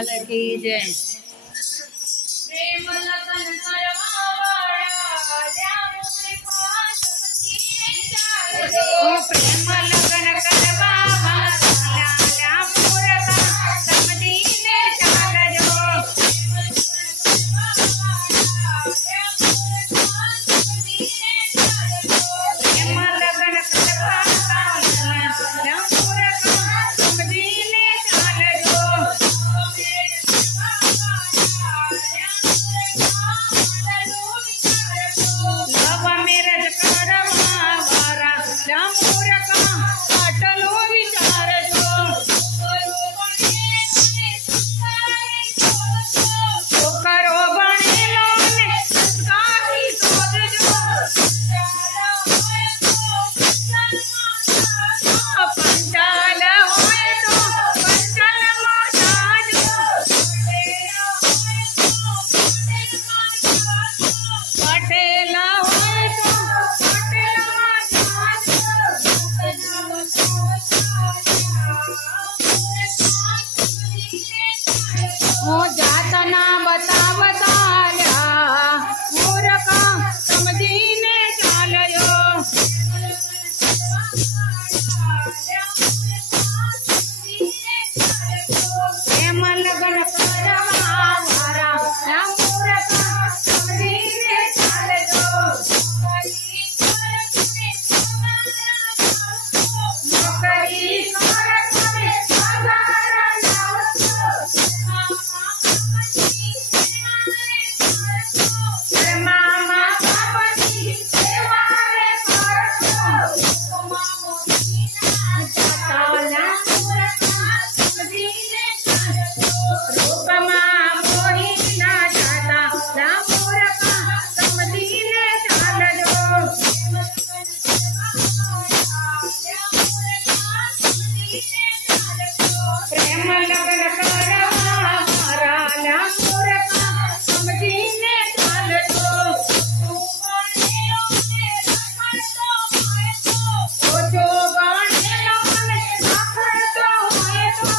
लाल की जय। प्रेम लगन करवावाळा प्रेम लगन करवावाळा मूर्खा समधीने चालजो। प्रेम लगन करवावाळा मूर्खा समधीने चालजो। लव मेरज करवावाळा मूर्खा आटलो विचारजो। छोकरो बनेलो ने संस्कारी शोधजो। पंचाल होय तो पंचालમાં જાજો। पटेल होय तो पटेलમાં जाજો। हो जातना बतावताल्या मूर्खा समधीने चालयो। प्रेम लगन करवावाळा मूर्खा समधीने चालजो। नोकरी करत रे पगार लावतो। मामा बापाची सेवा रे करतो। जाताला मूर्खा समधीने चालजो। रूपमा मोहीना जाताला मूर्खा समधीने चालजो। प्रेम लगन करवावाळा मूर्खा समधीने चालजो। ओछो बनेलो ने रखड़तो होय तो।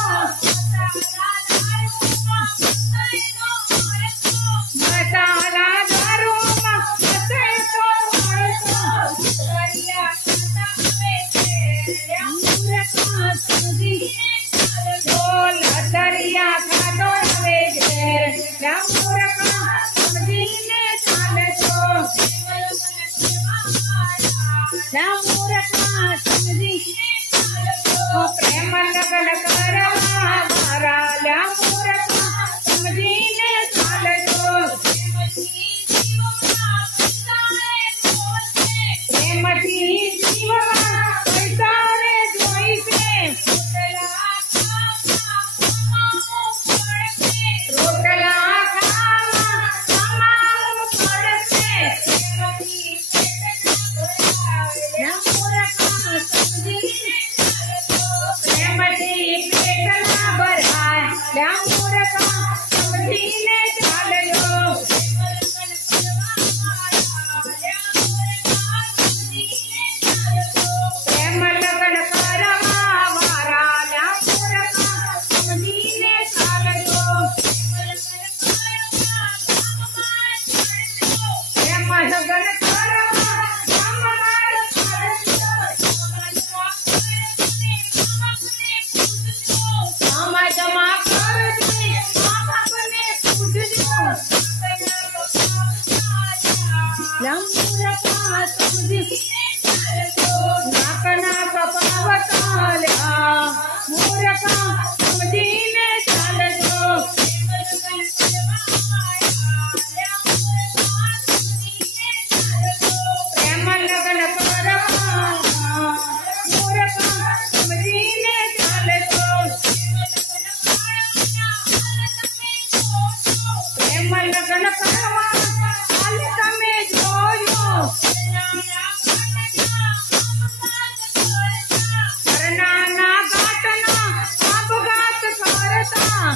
मसाला दारूમાં ફસાતો હોય તો। मूर्खा समधीने बोल दरिया खाधो रे घेर मूर्खा समधीने चालजो। मूर्खा समधीने प्रेम लगन करवावाळा मूर्खा समधीने चालजो। प्रेमथी जीवमा पैसा रे जोईसे। रोटला खावा कमावू પડશે। मूर्खा समधीने प्रेमथी पेट ना भराय मूर्खा समधीने चालजो। प्रेम लगन करवावाळा मूर्खा समधीने चालजो। प्रेम लगन समाजમાં કરજે મા બાપને પૂજજો। मूर्खा समधीने नाक नाक पावताल्या मूर्खा समधीने चालजो। प्रेम लगन करवावाळा मूर्खा समधीने चालजो। प्रेम लगन करवावाळा તમે જોજો। ઘરના ઘાટના આપઘાત કરતા